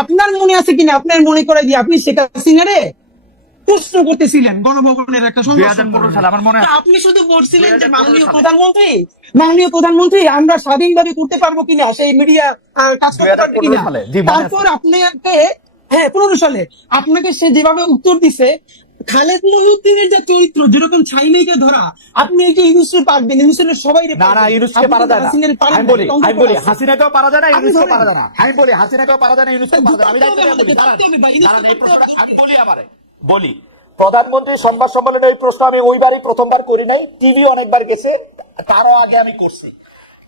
আপনার মনে আছে কিনা, আপনার মনে করে দিয়ে আপনি শেখ হাসিনারে প্রশ্ন করতেছিলেন গণভবনের একটা সংবাদ সালে আমার মনে সম্মেলনে। আপনি শুধু বলছিলেন যে মাননীয় প্রধানমন্ত্রী আমরা স্বাধীনভাবে করতে পারবো কিনা, সেই মিডিয়া কাজ করতে পারবে কিনা। সালে, জি, মনে আছে। তারপর আপনাকে 15 সালে আপনাকে সে যেভাবে উত্তর দিছে, খালেদ মহিউদ্দিনের যে চরিত্র যেরকম ছাইনাইকে ধরা, আপনি এই যে ইউনুসকে পারবেন, ইউনুসের সবাই না না ইউনুসকে পারা যায় না। আমি বলি হাসিনাকেও পারা যায় না, ইউনুসকেও পারা যায় না। আমি বলি হাসিনাকেও পারা যায় না, ইউনুসকেও পারা যায় না। আমি দায়িত্ব নিয়ে বলি, দাঁড়ান, এই প্রশ্নটা আমি বলি আবারে। বলি প্রধানমন্ত্রী সংবাদ সম্মেলনে এই প্রশ্ন আমি ওইবারই প্রথমবার করি নাই, টিভি অনেকবার গেছে, তারও আগে আমি করছি।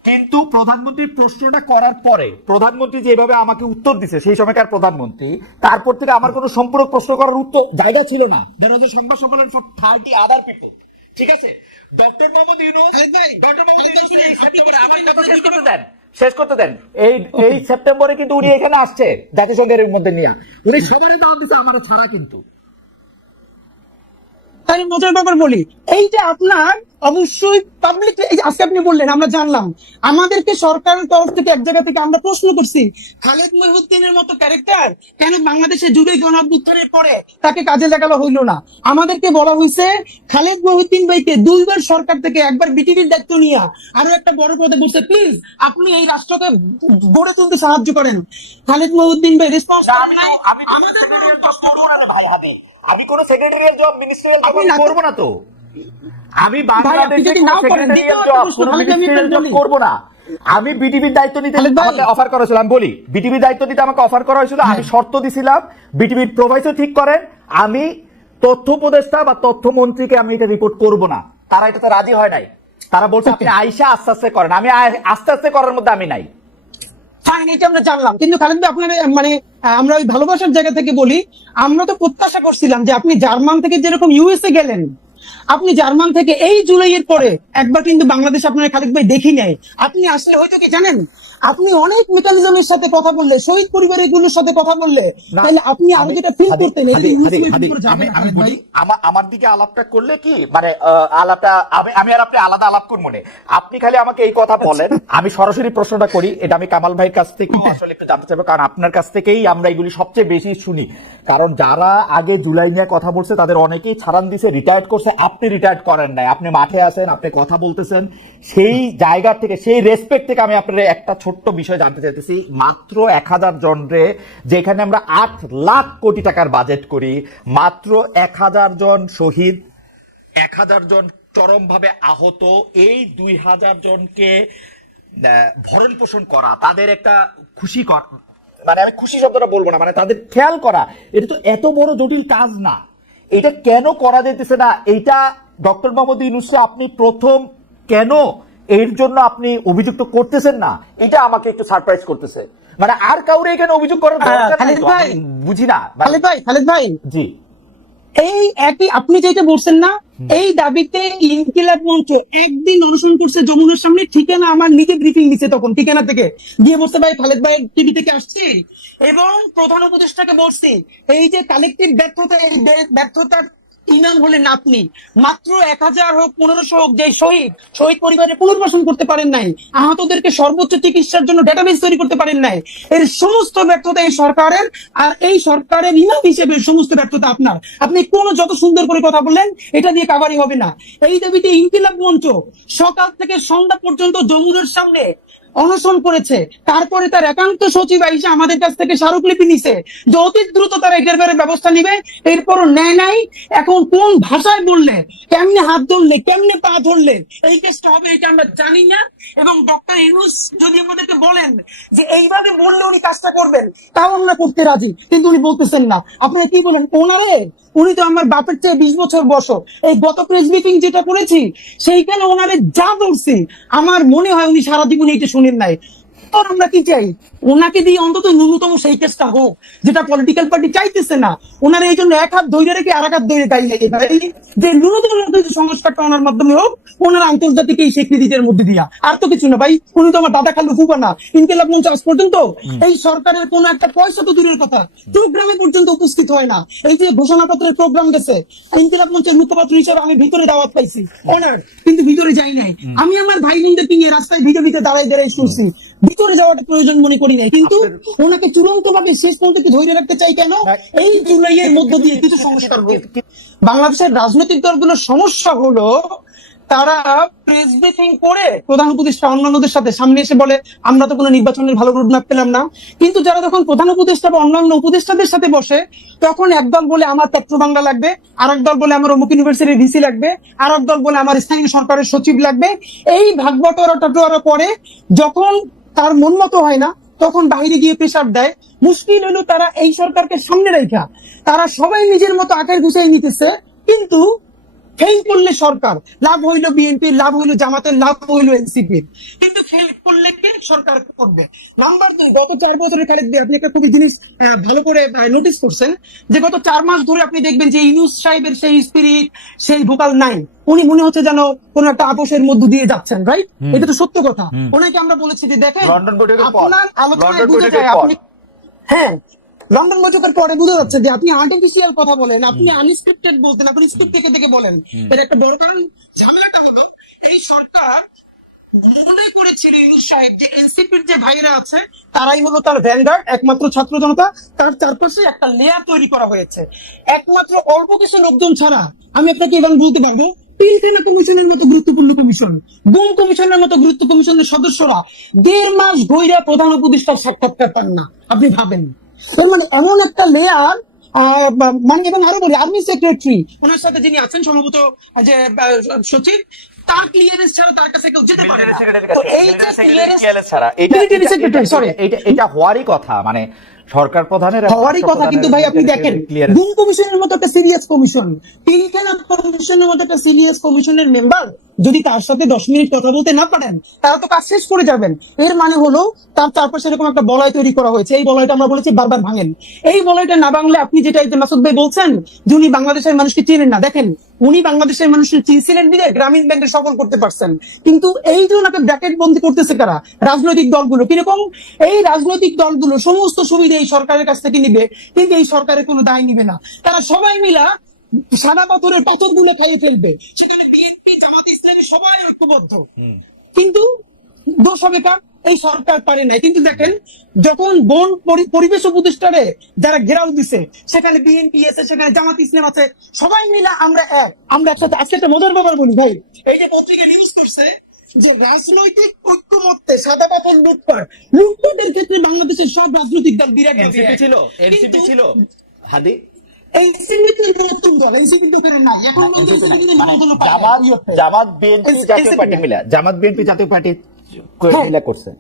কিন্তু প্রধানমন্ত্রীর প্রশ্নটা করার পরে প্রধানমন্ত্রী যেভাবে আমাকে উত্তর দিছে, সেই সময়কার প্রধানমন্ত্রী, তারপর থেকে আমার কোনো সম্পূরক প্রশ্ন করার উত্তর জায়গা ছিল না। দেন ওদের সংবাদ সম্মেলন ফর 30 আদার পিপল। ঠিক আছে, ডক্টর মোহাম্মদ ইউনূস, ডক্টর মোহাম্মদ ইউনূস আমার কথা শেষ করতে দেন, শেষ করতে দেন। এই সেপ্টেম্বরে কিন্তু উনি এখানে আসছে জাতিসংঘের মধ্যে নিয়ে, উনি সবারই দাওয়াত দিতে আমার ছাড়া। কিন্তু তাই মজার ব্যাপার বলি, এই যে আপনার অবশ্যই পাবলিক, আজকে আপনি বললেন আমরা জানলাম, আমাদেরকে সরকারের তরফ থেকে এক জায়গা থেকে আমরা প্রশ্ন করছি খালেদ মহিউদ্দিনের মতো ক্যারেক্টার কেন বাংলাদেশে জুড়ে গণঅভ্যুত্থানের পরে তাকে কাজে লাগানো হইলো না। আমাদেরকে বলা হয়েছে খালেদ মহিউদ্দিন ভাইকে 2বার সরকার থেকে, একবার বিটিভির দায়িত্ব নিয়ে আরো একটা বড় পদে বসে, প্লিজ আপনি এই রাষ্ট্রকে গড়ে তুলতে সাহায্য করেন। খালেদ মহিউদ্দিন ভাই রেসপন্স আমি কোন সেক্রেটারিয়াল জব, মিনিস্ট্রিয়াল জব করব না। তো আমি বাংলাদেশে সেক্রেটারিয়াল জব করব না। আমি বিটিভির দায়িত্ব নিতে আমাকে অফার করা হয়েছিল। আমি বলি বিটিভির দায়িত্ব নিতে আমাকে অফার করা হয়েছিল, আমি শর্ত দিছিলাম বিটিভির প্রোভাইসও ঠিক করেন, আমি তথ্য উপদেষ্টা বা তথ্যমন্ত্রীকে আমি এটা রিপোর্ট করব না। তারা এটাতে রাজি হয় নাই, তারা বলছে আপনি আইসা আস্তে আস্তে করেন। আমি আস্তে আস্তে করার মধ্যে আমি নাই। ফাইন, এটা আমরা জানলাম। কিন্তু খালেদ ভাই আপনার মানে আমরা ওই ভালোবাসার জায়গা থেকে বলি, আমরা তো প্রত্যাশা করছিলাম যে আপনি জার্মান থেকে যেরকম ইউএসএ গেলেন, আপনি জার্মান থেকে এই জুলাইয়ের পরে একবার কিন্তু বাংলাদেশ আপনার খালেদ ভাই দেখি নাই। আপনি আসলে হয়তো কি জানেন, আপনি অনেক মেকানিজমের সাথে কথা বললে, শহীদ পরিবারের গুলোর সাথে কথা বললে, তাহলে আপনি আরো যেটা ফিল করতেন। আমি বলি আমার দিকে আলাপটা করলে কি মানে আলাপটা আমি আর আপনি আলাদা আলাপ করবো না। আপনি খালি আমাকে এই কথা বলেন, আমি সরাসরি প্রশ্নটা করি। এটা আমি কামাল ভাইয়ের কাছ থেকে আসলে একটু জানতে চাইবো, কারণ আপনার কাছ থেকেই আমরা এগুলি সবচেয়ে বেশি শুনি। কারণ যারা আগে জুলাই নিয়ে কথা বলছে তাদের অনেকেই ছাড়ান দিছে, রিটায়ার্ড করছে। আপনি রিটায়ার্ড করেন নাই, আপনি মাঠে আছেন, আপনি কথা বলতেছেন। সেই জায়গা থেকে, সেই রেসপেক্ট থেকে আমি আপনার একটা ছোট্ট বিষয় জানতে চাইতেছি। মাত্র 1000 জন রে, যেখানে আমরা 8 লাখ কোটি টাকার বাজেট করি, মাত্র 1000 জন শহীদ, 1000 জন চরমভাবে আহত, এই 2000 জনকে ভরণ পোষণ করা, তাদের একটা খুশি করা, মানে আমি খুশি শব্দটা বলবো না, মানে তাদের খেয়াল করা, এটা তো এত বড় জটিল কাজ না। এটা কেন করা যেতেছে না? এইটা ডক্টর মোহাম্মদ ইউনূসকে আপনি প্রথম কেন এর জন্য আপনি অভিযুক্ত করতেছেন না, এটা আমাকে একটু সারপ্রাইজ করতেছে। মানে আর কাউরে এখানে অভিযোগ করার দরকার নাই তো, আমি বুঝি না। খালেদ ভাই জি, এই একই আপনি যেটা বলছেন না, এই দাবিতে ইনকিলাব মঞ্চ একদিন অনশন করছে যমুনার সামনে। ঠিকানা আমার নিজে ব্রিফিং দিচ্ছে, তখন ঠিকানা থেকে গিয়ে বলছে ভাই খালেদ ভাই টিভি থেকে আসছি, এবং প্রধান উপদেষ্টাকে বলছি এই যে কালেকটিভ ব্যর্থতা, এই ব্যর্থতার ইনাম হলেন আপনি। মাত্র 1000 হোক 1500 হোক, যে শহীদ পরিবারের পুনর্বাসন করতে পারেন নাই, আহতদেরকে সর্বোচ্চ চিকিৎসার জন্য ডেটাবেস তৈরি করতে পারেন নাই, এর সমস্ত ব্যর্থতা এই সরকারের। আর এই সরকারের ইমাম হিসেবে সমস্ত ব্যর্থতা আপনার। আপনি কোন যত সুন্দর করে কথা বললেন, এটা দিয়ে কাভারি হবে না। এই দাবিতে ইনকিলাব মঞ্চ সকাল থেকে সন্ধ্যা পর্যন্ত যমুনার সামনে অনশন করেছে। তারপরে তার একান্ত সচিব আইসা আমাদের কাছ থেকে স্মারকলিপি নিছে যে অতি দ্রুত তারা এটার ব্যাপারে ব্যবস্থা নিবে। এরপরও নেয় নাই। এখন কোন ভাষায় বললে, কেমনে হাত ধরলে, কেমনে পা ধরলে এই কেসটা হবে, এটা আমরা জানি না। এবং ডক্টর ইউনূস যদি আমাদেরকে বলেন যে এইভাবে বললে উনি কাজটা করবেন, তাও আমরা করতে রাজি, কিন্তু উনি বলতেছেন না। আপনারা কি বলেন ওনারে? উনি তো আমার বাপের চেয়ে 20 বছর বয়স। এই গত প্রেস ব্রিফিং যেটা করেছি, সেইখানে ওনারে যা বলছি, আমার মনে হয় উনি সারা জীবন এইটা শুনেন নাই। তো আমরা কি চাই, ওনাকে দিয়ে অন্তত ন্যূনতম সেই কেসটা হোক, যেটা পলিটিক্যাল পার্টি চাইতেছে না। ওনার এই জন্য এক হাত ধৈর্য রেখে আর এক হাত ধৈর্য দাঁড়িয়ে যে ন্যূনতম সংস্কারটা ওনার মাধ্যমে হোক, ওনার আন্তর্জাতিক এই স্বীকৃতির মধ্যে দিয়া। আর তো কিছু না ভাই, উনি তো আমার দাদা খালু ফুফা না। ইনকিলাব মঞ্চ আজ পর্যন্ত এই সরকারের কোন একটা পয়সা তো দূরের কথা, প্রোগ্রামে পর্যন্ত উপস্থিত হয় না। এই যে ঘোষণাপত্রের প্রোগ্রাম গেছে, ইনকিলাব মঞ্চের মুখপাত্র হিসেবে আমি ভিতরে দাওয়াত পাইছি, অনার, কিন্তু ভিতরে যাই নাই। আমি আমার ভাই বোনদেরকে নিয়ে রাস্তায় ভিজে ভিজে দাঁড়াই শুনছি। ভিতরে করে যাওয়াটা প্রয়োজন মনে করি নাই, কিন্তু ওনাকে চূড়ান্ত ভাবে শেষ পর্যন্ত কি ধরে রাখতে চাই কেন? এই জুলাইয়ের মধ্য দিয়ে কিছু সংস্কার হোক। বাংলাদেশের রাজনৈতিক দলগুলোর সমস্যা হলো তারা প্রেস ব্রিফিং করে প্রধান উপদেষ্টা অন্যান্যদের সাথে সামনে এসে বলে আমরা তো কোনো নির্বাচনের ভালো রোড ম্যাপ পেলাম না, কিন্তু যারা যখন প্রধান উপদেষ্টা বা অন্যান্য উপদেষ্টাদের সাথে বসে তখন একদল বলে আমার পেট্রো বাংলা লাগবে, আর এক দল বলে আমার অমুক ইউনিভার্সিটির ভিসি লাগবে, আর এক দল বলে আমার স্থানীয় সরকারের সচিব লাগবে। এই ভাগ বটোয়ারা পরে যখন তার মন মতো হয় না তখন বাইরে গিয়ে প্রেসার দেয়। মুশকিল হলো তারা এই সরকারকে সামনে রেখা তারা সবাই নিজের মতো আকার গুছিয়ে নিতেছে, কিন্তু ফেল করলে সরকার লাভ হইলো বিএনপির, লাভ হইলো জামাতের, লাভ হইলো এনসিপির, কিন্তু ফেল করলে কে সরকার করবে? নাম্বার 2, গত 4 বছরে খালেদ ভাই আপনি একটা খুবই জিনিস ভালো করে নোটিস করছেন যে গত 4 মাস ধরে আপনি দেখবেন যে ইউনূস সাহেবের সেই স্পিরিট, সেই ভোকাল নাই, উনি মনে হচ্ছে যেন কোন একটা আপোষের মধ্য দিয়ে যাচ্ছেন, রাইট? এটা তো সত্য কথা। ওনাকে আমরা বলেছি যে দেখেন আপনার আলোচনায় বুঝে যায় আপনি, হ্যাঁ লন্ডন বৈঠকের পরে বোঝা যাচ্ছে যে আপনি আর্টিফিশিয়াল কথা বলেন, আপনি আনস্ক্রিপ্টেড বলতেন, আপনি স্ক্রিপ্ট থেকে বলেন। এর একটা বড় কারণ ঝামেলাটা হলো এই সরকার মনে করেছিল ইউনূস সাহেব যে এনসিপির যে ভাইরা আছে তারাই হলো তার ভ্যানগার্ড, একমাত্র ছাত্র জনতা, তার চারপাশে একটা লেয়ার তৈরি করা হয়েছে। একমাত্র অল্প কিছু লোকজন ছাড়া আমি আপনাকে এবার বলতে পারবো পিলখানা কমিশনের মতো গুরুত্বপূর্ণ কমিশন, গুম কমিশনের মতো গুরুত্ব কমিশনের সদস্যরা 1.5 মাস ধইরা প্রধান উপদেষ্টার সাক্ষাৎকার পান না। আপনি ভাবেন এর মানে এমন একটা লেয়ার, মানে এবং আরো বলি আর্মি সেক্রেটারি ওনার সাথে যিনি আছেন সম্ভবত যে সচিব, তার ক্লিয়ারেন্স ছাড়া তার কাছে কেউ যেতে পারে না। তো এই যে ক্লিয়ারেন্স ছাড়া এটা হওয়ারই কথা, মানে সরকার প্রধানের হওয়ারই কথা, কিন্তু ভাই আপনি দেখেন গুম কমিশনের মতো একটা সিরিয়াস কমিশন, পিলখানা কমিশনের মতো একটা সিরিয়াস কমিশনের মেম্বার যদি তার সাথে 10 মিনিট কথা বলতে না পারেন তারা তো কাজ শেষ করে যাবেন। এর মানে হলো তার চারপাশে এরকম একটা বলয় তৈরি করা হয়েছে। এই বলয়টা আমরা বলেছি বারবার ভাঙেন। এই বলয়টা না ভাঙলে আপনি যেটা মাসুদ ভাই বলছেন যে উনি বাংলাদেশের মানুষকে চেনেন না, দেখেন উনি বাংলাদেশের মানুষের চিনছিলেন বিধায় গ্রামীণ ব্যাংকে সফল করতে পারছেন, কিন্তু এই যে ওনাকে ব্র্যাকেট বন্দি করতেছে কারা? রাজনৈতিক দলগুলো। কিরকম? এই রাজনৈতিক দলগুলো সমস্ত সুবিধা এই সরকারের কাছ থেকে নিবে, কিন্তু এই সরকারের কোনো দায় নিবে না। তারা সবাই মিলা সাদা পাথরের পাথরগুলো খাইয়ে ফেলবে। সেখানে বিএনপি, জামাত ইসলামী সবাই ঐক্যবদ্ধ, কিন্তু দোষ হবে কার? এই সরকার পারে নাই। কিন্তু দেখেন যখন বন পরিবেশ উপদেষ্টারে যারা ঘেরাও দিছে সেখানে বিএনপি আছে, সেখানে জামাত ইসলাম আছে, সবাই মিলা আমরা একসাথে। আজকে একটা মজার ব্যাপার বলি ভাই, এই যে পত্রিকা নিউজ করছে যে রাজনৈতিক ঐক্যমত্যে সাদা পাথর লুটপাটের ক্ষেত্রে বাংলাদেশের সব রাজনৈতিক দল বিরাট এনসিপি ছিল হাদি জামাত বিএনপি জাতীয় পার্টি করছে,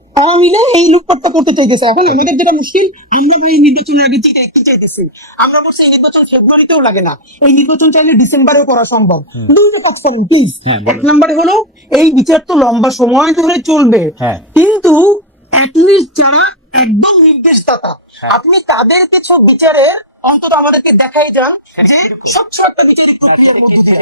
মিলে এই লুটপাটটা করতে চাইতেছে। এখন আমাদের যেটা মুশকিল, আমরা ভাই নির্বাচনের আগে কি চাইতেছি? আমরা বলছি এই নির্বাচন ফেব্রুয়ারিতেও লাগে না, এই নির্বাচন চাইলে ডিসেম্বরেও করা সম্ভব। দুইটা কাজ করেন প্লিজ। এক নম্বরে হলো এই বিচার তো লম্বা সময় ধরে চলবে, কিন্তু অ্যাটলিস্ট যারা একদম নির্দেশদাতা আপনি তাদের কিছু বিচারে অন্তত আমাদেরকে দেখাই যান যে স্বচ্ছ একটা বিচারিক প্রক্রিয়ার মধ্যে দিয়ে।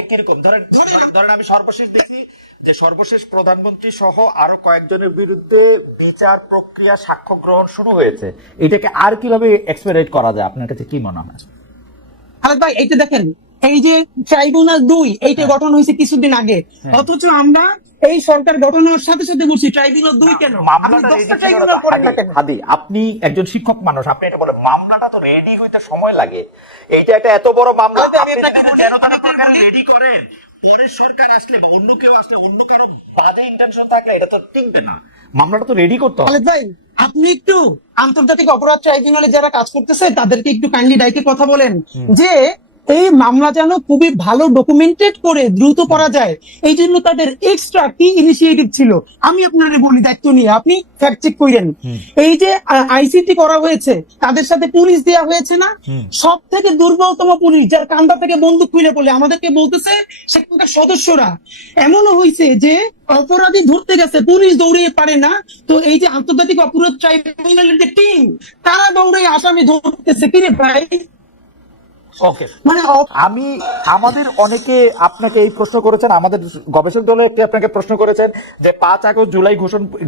ধরেন আমি সর্বশেষ দেখি যে সর্বশেষ প্রধানমন্ত্রী সহ আরো কয়েকজনের বিরুদ্ধে বিচার প্রক্রিয়া সাক্ষ্য গ্রহণ শুরু হয়েছে। এটাকে আর কিভাবে এক্সপেরিমেন্ট করা যায় আপনার কাছে কি মনে হয়? খালেদ ভাই এইটা দেখেন, এই যে ট্রাইব্যুনাল 2 এইটা গঠন হয়েছে কিছুদিন আগে, অথচ আমরা এই সরকার গঠন হওয়ার সাথে সাথে বলছি ট্রাইব্যুনাল 2 কেন? হাদি আপনি একজন শিক্ষক মানুষ, আপনি এটা বলেন মামলাটা তো রেডি হইতে সময় লাগে। এইটা একটা এত বড় মামলা, আপনি রেডি করেন, পরের সরকার আসলে বা অন্য কেউ আসলে অন্য কারো বাজে ইন্টেনশন থাকলে এটা তো টিকবে না। মামলাটা তো রেডি করতে হবে। খালেদ ভাই আপনি একটু আন্তর্জাতিক অপরাধ ট্রাইব্যুনালে যারা কাজ করতেছে তাদেরকে একটু কাইন্ডলি ডাইকে কথা বলেন যে এই মামলা যেন খুবই ভালো ডকুমেন্টেড করে দ্রুত করা যায়। এই জন্য তাদের এক্সট্রা কি ইনিশিয়েটিভ ছিল আমি আপনাদের বলি, দায়িত্ব নিয়ে আপনি ফ্যাক্ট চেক করেন। এই যে আইসিটি করা হয়েছে তাদের সাথে পুলিশ দেওয়া হয়েছে না, সব থেকে দুর্বলতম পুলিশ যার কান্দা থেকে বন্দুক খুলে পড়লে আমাদেরকে বলতেছে সেখানকার সদস্যরা। এমনও হয়েছে যে অপরাধী ধরতে গেছে পুলিশ দৌড়ে পারে না, তো এই যে আন্তর্জাতিক অপরাধ ট্রাইব্যুনালের যে টিম তারা দৌড়ে আসামি ধরতেছে। কিরে ভাই, মানে আমি আমাদের অনেকে আপনাকে এই প্রশ্ন করেছেন, আমাদের গবেষক দলে আপনাকে প্রশ্ন করেছেন যে 5 আগস্ট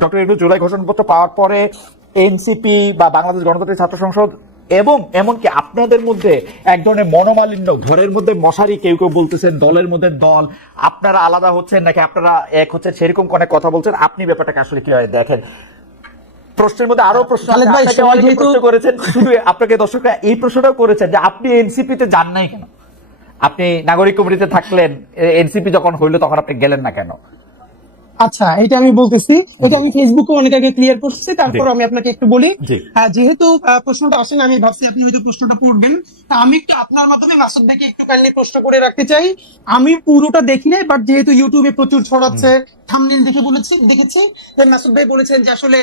ডক্টর ইউনূস জুলাই ঘোষণাপত্র পাওয়ার পরে এনসিপি বা বাংলাদেশ গণতান্ত্রিক ছাত্র সংসদ এবং এমনকি আপনাদের মধ্যে এক ধরনের মনোমালিন্য, ঘরের মধ্যে মশারি, কেউ কেউ বলতেছেন দলের মধ্যে দল, আপনারা আলাদা হচ্ছেন নাকি আপনারা এক হচ্ছেন, সেরকম অনেক কথা বলছেন। আপনি ব্যাপারটাকে আসলে কিভাবে দেখেন? প্রশ্নের মধ্যে আরো প্রশ্ন আছে। খালেদ ভাই, আপনাকে সবাই অনেকে যেহেতু- প্রশ্ন করেছেন, শুধু আপনাকে দর্শকরা এই প্রশ্নটাও করেছেন যে আপনি এনসিপি তে যান নাই কেন, আপনি নাগরিক কমিটিতে থাকলেন, এনসিপি যখন হইলো তখন আপনি গেলেন না কেন? আচ্ছা, এটা আমি বলতেছি, এটা আমি ফেসবুকে অনেক আগে ক্লিয়ার করছি, তারপর জি। আমি আপনাকে একটু বলি। জি। যেহেতু প্রশ্নটা আসেন, আমি ভাবছি আপনি হয়তো প্রশ্নটা করবেন, তা আমি একটু আপনার মাধ্যমে মাসুদ ভাইকে একটু কাইন্ডলি প্রশ্ন করে রাখতে চাই। আমি পুরোটা দেখি নাই, বাট যেহেতু ইউটিউবে প্রচুর ছড়াচ্ছে, থাম্বনেল দেখে দেখেছি যে মাসুদ ভাই বলেছেন যে আসলে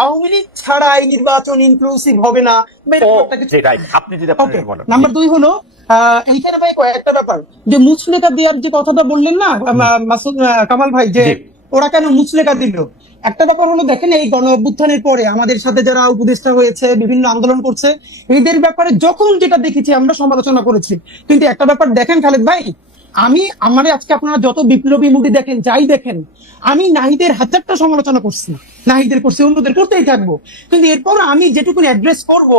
আওয়ামী লীগ ছাড়া এই নির্বাচন ইনক্লুসিভ হবে না, বা এরকম একটা কিছু। জি, right. আপনি যদি ওকে, আপনার বলেন। নাম্বার 2 হলো এইখানে ভাই কয়েকটা ব্যাপার, যে মুচলেখা দেওয়ার যে কথাটা বললেন না মাসুদ কামাল ভাই, যে জি। ওরা কেন মুচলেখা দিল। একটা ব্যাপার হলো, দেখেন এই গণ অভ্যুত্থানের পরে আমাদের সাথে যারা উপদেষ্টা হয়েছে, বিভিন্ন আন্দোলন করছে, এদের ব্যাপারে যখন যেটা দেখেছি আমরা সমালোচনা করেছি। কিন্তু একটা ব্যাপার দেখেন খালেদ ভাই, আমারে আজকে আপনারা যত বিপ্লবী মুভি দেখেন, যাই দেখেন, আমি নাহিদের হাজারটা সমালোচনা করছি, নাহিদের করছি, অন্যদের করতেই থাকবো। কিন্তু এরপর আমি যেটুকু অ্যাড্রেস করব,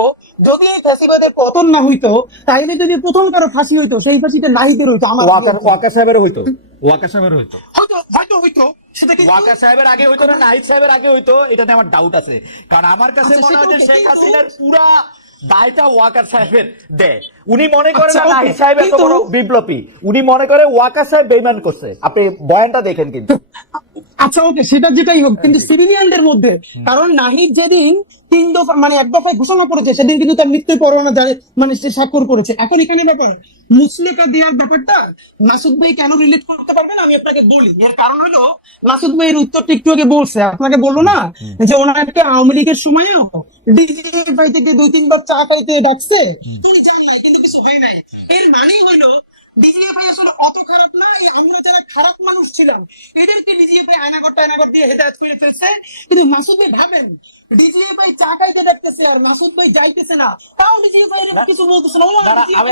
যদি এই ফ্যাসিবাদের পতন না হইতো, তাইলে যদি প্রথম কারো ফাঁসি হইতো, সেই ফাঁসিটা নাহিদের হইতো, আমার ওয়াকার সাহেবের হইতো, ওয়াকার সাহেবের হইতো, হয়তো হয়তো হইতো, সেটা কিন্তু ওয়াকার সাহেবের আগে হইতো না নাহিদ সাহেবের আগে হইতো, এটাতে আমার ডাউট আছে। কারণ আমার কাছে আচ্ছা, মনে হয় যে সেটাও শেখ কিন্তু- হাসিনার পুরা দায়টা ওয়াকার সাহেবের দেয়। উনি মনে করেন আচ্ছা, না ওকে, নাহিদ সাহেব এত কিন্তু- বড় বিপ্লবী, উনি মনে করে ওয়াকার সাহেব বেইমান করছে। আপনি বয়ানটা দেখেন কিন্তু। আচ্ছা, ওকে, সেটা যেটাই হোক, কিন্তু সিভিলিয়ানদের মধ্যে, কারণ নাহিদ যেদিন 3 দফা মানে 1 দফায় ঘোষণা করেছে, সেদিন কিন্তু তার মৃত্যুর পরোয়ানা মানে সে স্বাক্ষর করেছে। এখন এখানে ব্যাপার মুচলেখা দেওয়ার ব্যাপারটা মাসুদ ভাই কেন রিলেট করতে পারবেন, আমি আপনাকে বলি। এর কারণ হলো, মাসুদ ভাই এর উত্তরটা একটু আগে বলছে, আপনাকে বললো না যে ওনাকে আওয়ামী লীগের সময়ও ডিজিএফআই থেকে 2-3 বার চা খাইতে ডাকছে, তিনি যান নাই, কিন্তু কিছু হয় নাই। এর মানে হইলো ডিজিএফআই আসলে অত খারাপ না, এই আমরা যারা খারাপ মানুষ ছিলাম এদেরকে ডিজিএফআই আয়নাগর দিয়ে হেদায়েত করে ফেলছে। কিন্তু মাসুদ ভাই ভাবেন, ডিজিএফআই চা খাইতে ডাকতেছে আর মাসুদ ভাই যাইতেছে না, তাও ডিজিএফআই এর কিছু বলতেছে না। আমি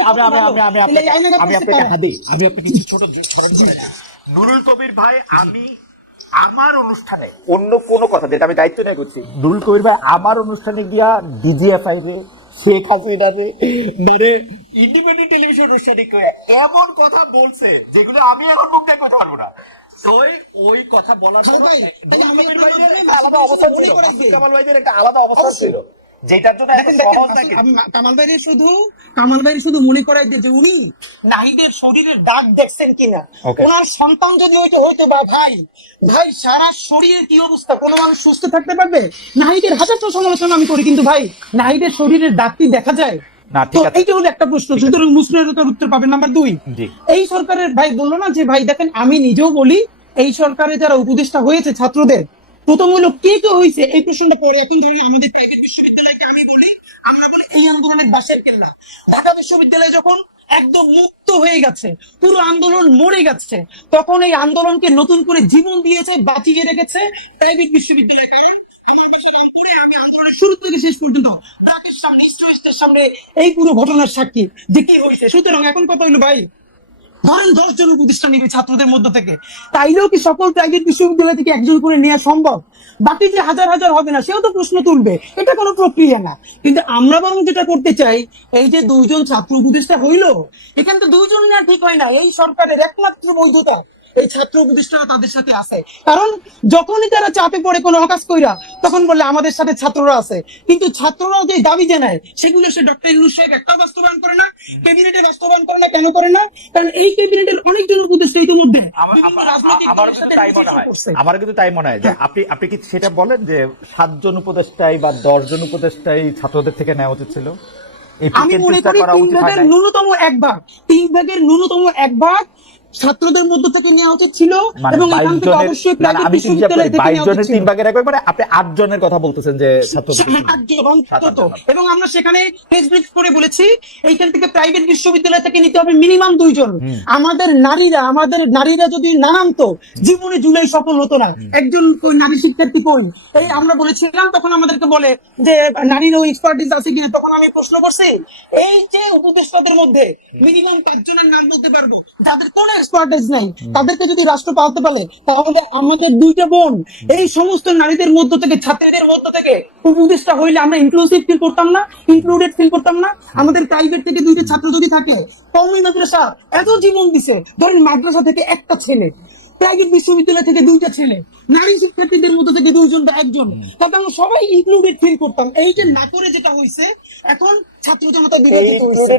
আপনাকে কিছু ছোট স্মরণ করে দিই। নুরুল কবির ভাই, আমি আমার অনুষ্ঠানে অন্য কোনো কথা, যেটা আমি দায়িত্ব নিয়ে করছি, নুরুল কবির ভাই আমার অনুষ্ঠানে গিয়া ডিজিএফআই রে, শেখ হাসিনা রে, মানে ইন্ডিপেন্ডেন্ট টেলিভিশন অনুষ্ঠানে এমন কথা বলছে যেগুলো আমি এখন মুখ দিয়ে করতে পারবো না। ওই কথা বলার সময় নুরুল কবির ভাইদের একটা আলাদা অবস্থান ছিল, মাসুদ কামাল ভাইদের একটা আলাদা অবস্থান ছিল, যেটার জন্য এত সহজ নাকি। কামাল ভাইয়ের শুধু মনে করাই যে উনি নাহিদের শরীরের দাগ দেখছেন কিনা, Okay. ওনার সন্তান যদি হইতো বা ভাই সারা শরীরের কি অবস্থা, কোনো মানুষ সুস্থ থাকতে পারবে? নাহিদের হাজারটা সমালোচনা আমি করি, কিন্তু ভাই নাহিদের শরীরের দাগ কি দেখা যায়? না, তো ঠিক আছে। এইটা হলো একটা প্রশ্ন, সুতরাং মুসলিমের উত্তর পাবেন। নাম্বার 2, জি। এই সরকারের ভাই বললো না যে ভাই দেখেন, আমি নিজেও বলি, এই সরকারে যারা উপদেষ্টা হয়েছে ছাত্রদের, প্রথম হলো কে হয়েছে এই প্রশ্নটা পরে। এখন ধরি আমাদের প্রাইভেট বিশ্ববিদ্যালয়কে আমরা বলি এই আন্দোলনের বাসের কেল্লা। ঢাকা বিশ্ববিদ্যালয় যখন একদম মুক্ত হয়ে গেছে, পুরো আন্দোলন মরে গেছে, তখন এই আন্দোলনকে নতুন করে জীবন দিয়েছে, বাঁচিয়ে রেখেছে প্রাইভেট বিশ্ববিদ্যালয়। কারণ আমার বাসায় রামপুরে আমি আন্দোলনের শুরু থেকে শেষ পর্যন্ত ব্র্যাকের সামনে, স্টুডেন্টদের সামনে এই পুরো ঘটনার সাক্ষী যে কি হয়েছে। সুতরাং এখন কথা হলো ভাই, ধরেন 10 জন উপদেষ্টা নিবে ছাত্রদের মধ্য থেকে, তাইলেও কি সকল প্রাইভেট বিশ্ববিদ্যালয় থেকে একজন করে নেওয়া সম্ভব? বাকি যে হাজার হাজার হবে না, সেও তো প্রশ্ন তুলবে, এটা কোনো প্রক্রিয়া না। কিন্তু আমরা বরং যেটা করতে চাই, এই যে 2 জন ছাত্র উপদেষ্টা হইলো, এখানে তো 2 জন না ঠিক হয় না। এই সরকারের একমাত্র বৈধতা এই ছাত্র উপদেষ্টারা তাদের সাথে আছে। কারণ যখনই তারা চাপে পড়ে কোনো অকাজ কইরা, তখন বলে আমাদের সাথে ছাত্ররা আছে। কিন্তু ছাত্ররা যে দাবি জানায়, সেগুলো সে ডক্টর ইউনূস সাহেব একটাও বাস্তবায়ন করে না, ক্যাবিনেটে বাস্তবায়ন করে না। কেন করে না? কারণ এই ক্যাবিনেটের অনেকজন উপদেষ্টা ইতিমধ্যে বিভিন্ন রাজনৈতিক দলের সাথে negotiation করছে। আমার কিন্তু তাই মনে হয় যে আপনি কি সেটা বলেন যে 7 জন উপদেষ্টাই বা 10 জন উপদেষ্টাই ছাত্রদের থেকে নেওয়া উচিত ছিল? এই আমি মনে percentage টা করি করা 3 উচিত হয় ভাগের নাই? ন্যূনতম 1 ভাগ, 3 ভাগের ন্যূনতম 1 ভাগ ছাত্রদের মধ্য থেকে নেওয়া উচিত ছিল, মানে এবং 22 এখান থেকে জনের, অবশ্যই না, না, প্রাইভেট আমি কি হিসাব করি, বিশ্ববিদ্যালয় থেকে 22 নেওয়া জনের উচিত 3 ছিল। ভাগের 1 ভাগ, মানে আপনি 8 জনের কথা বলতেছেন যে ছাত্রদের। 8 জন অন্তত। এবং আমরা সেখানে প্রেস ব্রিফ করে বলেছি, এইখান থেকে প্রাইভেট বিশ্ববিদ্যালয় থেকে নিতে হবে মিনিমাম 2 জন। আমাদের নারীরা যদি না নামতো, জীবনে জুলাই সফল হতো না। একজন নারী শিক্ষার্থী কই, এই আমরা বলেছিলাম, তখন আমাদেরকে বলে যে নারীর ওই এক্সপার্টিস আছে কিনা। তখন আমি প্রশ্ন করছি, এই যে উপদেষ্টাদের মধ্যে মিনিমাম 5 জনের নাম বলতে পারবো যাদের কোনো এক্সপার্টিস নাই, তাদেরকে যদি রাষ্ট্র পালতে পারে, তাহলে আমাদের 2টা বোন এই সমস্ত নারীদের মধ্য থেকে, ছাত্রীদের মধ্য থেকে উপদেষ্টা হইলে আমরা ইনক্লুসিভ ফিল করতাম না, ইনক্লুডেড ফিল করতাম না। আমাদের প্রাইভেট থেকে 2টা ছাত্র যদি থাকে, কওমি মাদ্রাসা এত জীবন দিছে, ধরেন মাদ্রাসা থেকে একটা ছেলে প্রাইভেট বিশ্ববিদ্যালয় থেকে 2টা ছেলে, নারী শিক্ষার্থীদের মধ্যে থেকে 2জন বা 1জন, তাতে আমরা সবাই ইনক্লুডেড ফিল করতাম। এইটা না করে যেটা হয়েছে, এখন ছাত্র জনতা বিভাজিত হয়েছে।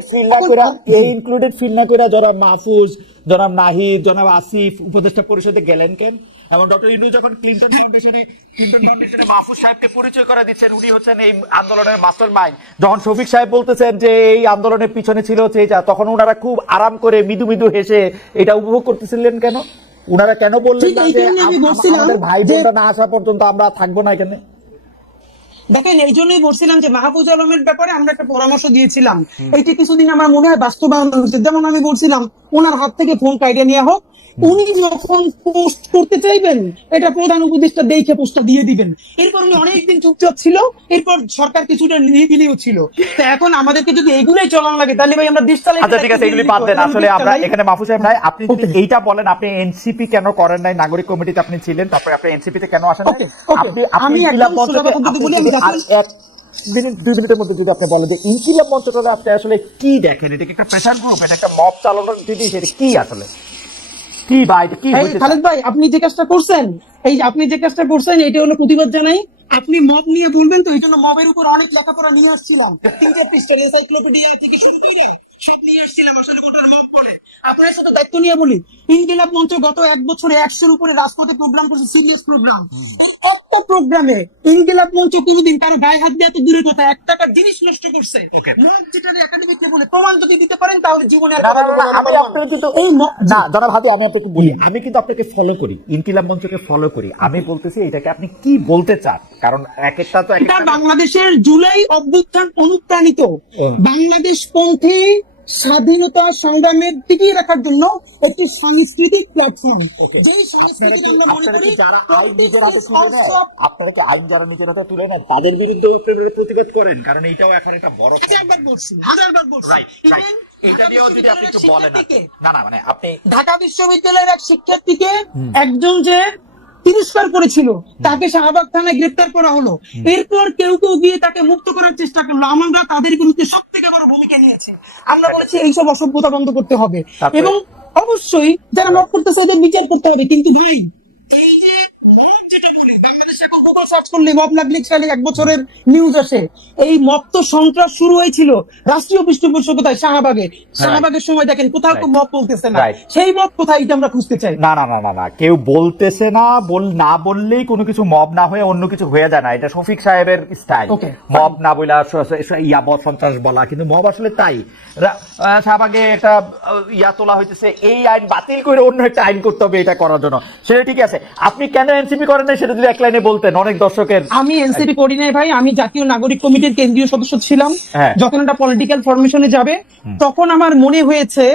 এই ইনক্লুডেড ফিল না করে জনাব মাহফুজ, জনাব নাহিদ, জনাব আসিফ উপদেষ্টা পরিষদে গেলেন কেন? এবং ডক্টর ইনু যখন ক্লিন্টন ফাউন্ডেশনে মাহফুজ সাহেবকে পরিচয় করে দিচ্ছেন, উনি হচ্ছেন এই আন্দোলনের মাস্টার মাইন্ড। যখন শফিক সাহেব বলতেছেন যে এই আন্দোলনের পিছনে ছিল হচ্ছে এটা, তখন ওনারা খুব আরাম করে মৃদু মৃদু হেসে এটা উপভোগ করতেছিলেন কেন? উনারা কেন বললেন ঠিক না এই যে জন্যই আমি বলছিলাম আমাদের ভাই যে বোনরা না আসা পর্যন্ত আমরা থাকবো না এখানে? দেখেন, এই জন্যই বলছিলাম যে মাহফুজ আলমের ব্যাপারে আমরা একটা পরামর্শ দিয়েছিলাম, এইটি কিছুদিন আমার মনে হয় বাস্তবায়ন হয়েছে। যেমন আমি বলছিলাম ওনার হাত থেকে ফোন কাইডে নেওয়া হোক, উনি যখন পোস্ট করতে চাইবেন এটা প্রধান উপদেষ্টা দেখে পোস্টটা দিয়ে দিবেন। এরপর উনি অনেকদিন চুপচাপ ছিল, এরপর সরকার কিছুটা নিরিবিলিও ছিল। তো এখন আমাদেরকে যদি এগুলাই চলানো লাগে তাহলে ভাই আমরা দেশ চালাই। আচ্ছা ঠিক আছে, এগুলি বাদ দেন। আসলে আমরা এখানে মাহফুজ সাহেব নাই, আপনি যদি এইটা বলেন আপনি এনসিপি কেন করেন নাই? নাগরিক কমিটিতে আপনি ছিলেন, তারপরে আপনি এনসিপি তে কেন আসেন নাই? আমি ইনকিলাব একদম মঞ্চে সোজা কথা যদি বলি, আমি আর এক মিনিট 2 মিনিটের মধ্যে যদি আপনি বলেন যে ইনকিলাব মঞ্চটাতে আপনি আসলে কি দেখেন? এটা কি একটা প্রেশার গ্রুপ, এটা একটা মব চালানোর জিনিস, এটা কি আসলে কি ভাই, এটা কি এই হয়েছে? খালেদ ভাই, আপনি যে কাজটা করছেন, এটা হলো প্রতিবাদ জানাই। আপনি মব নিয়ে বলবেন তো, এই জন্য মবের উপর অনেক লেখাপড়া নিয়ে আসছিলাম, 3 পৃষ্ঠার এনসাইক্লোপিডিয়া থেকে শুরু করে সব নিয়ে আসছিলাম আসলে ওটার মব করে। আপনার সাথে দায়িত্ব নিয়ে বলি, ইনকিলাব মঞ্চ গত 1 বছরে 100-এর উপরে রাজপথে প্রোগ্রাম করছে, সিরিয়াস প্রোগ্রাম। এই অত প্রোগ্রামে ইনকিলাব মঞ্চ কোনোদিন কারো গায়ে হাত দিয়ে এত দূরের কথা 1 টাকার জিনিস নষ্ট করছে না, যেটা একাডেমিক বলে প্রমাণ যদি দিতে পারেন তাহলে জীবনে আর কথা বলবো না। আমি আপনাকে কিন্তু না জনাব হাদি, আমি আপনাকে বলি, আমি কিন্তু আপনাকে ফলো করি, ইনকিলাব মঞ্চকে ফলো করি। আমি বলতেছি এটাকে আপনি কি বলতে চান, কারণ এক একটা তো এটা বাংলাদেশের জুলাই অভ্যুত্থান অনুপ্রাণিত বাংলাদেশ পন্থী স্বাধীনতা সংগ্রামের টিকিয়ে রাখার জন্য একটি সাংস্কৃতিক প্ল্যাটফর্ম। যেই সংস্কৃতি আমরা মনে করি যারা আইন নিজের হাতে তুলে নেয়, আপনারা কি আইন যারা নিজের হাতে তুলে নেন তাদের বিরুদ্ধে প্রতিবাদ করেন? কারণ এইটাও এখন এটা বড় হাজারবার বলছি। Even এটা দিয়েও যদি আপনি একটু বলেন। না না মানে আপনি ঢাকা বিশ্ববিদ্যালয়ের এক শিক্ষার্থীকে একজন যে তিরস্কার করেছিল, তাকে শাহবাগ থানায় গ্রেপ্তার করা হলো। এরপর কেউ কেউ গিয়ে তাকে মুক্ত করার চেষ্টা করলো, আমরা তাদের বিরুদ্ধে সব থেকে বড় ভূমিকা নিয়েছি। আমরা বলেছি এইসব অসভ্যতা বন্ধ করতে হবে এবং অবশ্যই যারা মত করতেছে ওদের বিচার করতে হবে। কিন্তু ভাই, এই যে মব যেটা বলি, বাংলাদেশে এখন গুগল সার্চ করলে মব লাগলে 1 বছরের নিউজ আসে। এই মব তো সন্ত্রাস শুরু হয়েছিল রাষ্ট্রীয় পৃষ্ঠপোষকতায় শাহবাগের সময় দেখেন কোথাও কেউ মব বলতেছে না, সেই মব কোথায় এটা আমরা খুঁজতে চাই। না না না না না, কেউ বলতেছে না, না বললেই কোনো কিছু মব না হয়ে অন্য কিছু হয়ে যায় না। এটা শফিক সাহেবের স্টাইল, মব না বলা সন্ত্রাস বলা, কিন্তু মব আসলে তাই। শাহবাগে একটা তোলা হইতেছে, এই আইন বাতিল করে অন্য একটা আইন করতে হবে এটা করার জন্য, সেটা ঠিক আছে। আপনি কেন এনসিপি করেন না সেটা যদি এক লাইনে বলতেন, অনেক দর্শকের। আমি এনসিপি করি নাই ভাই, আমি জাতীয় নাগরিক কমিটির কেন্দ্রীয় সদস্য ছিলাম। যখন এটা পলিটিক্যাল ফরমেশনে যাবে তখন আমার মনে হয়েছে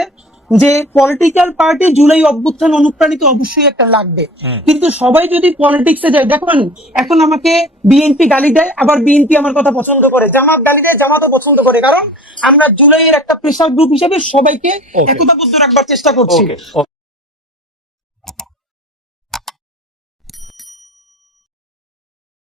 যে পলিটিক্যাল পার্টি জুলাই অভ্যুত্থান অনুপ্রাণিত অবশ্যই একটা লাগবে, কিন্তু সবাই যদি পলিটিক্সে যায়, দেখুন এখন আমাকে বিএনপি গালি দেয়, আবার বিএনপি আমার কথা পছন্দ করে, জামাত গালি দেয়, জামাতও পছন্দ করে, কারণ আমরা জুলাইয়ের একটা প্রেসার গ্রুপ হিসেবে সবাইকে একতাবদ্ধ রাখবার চেষ্টা করছি।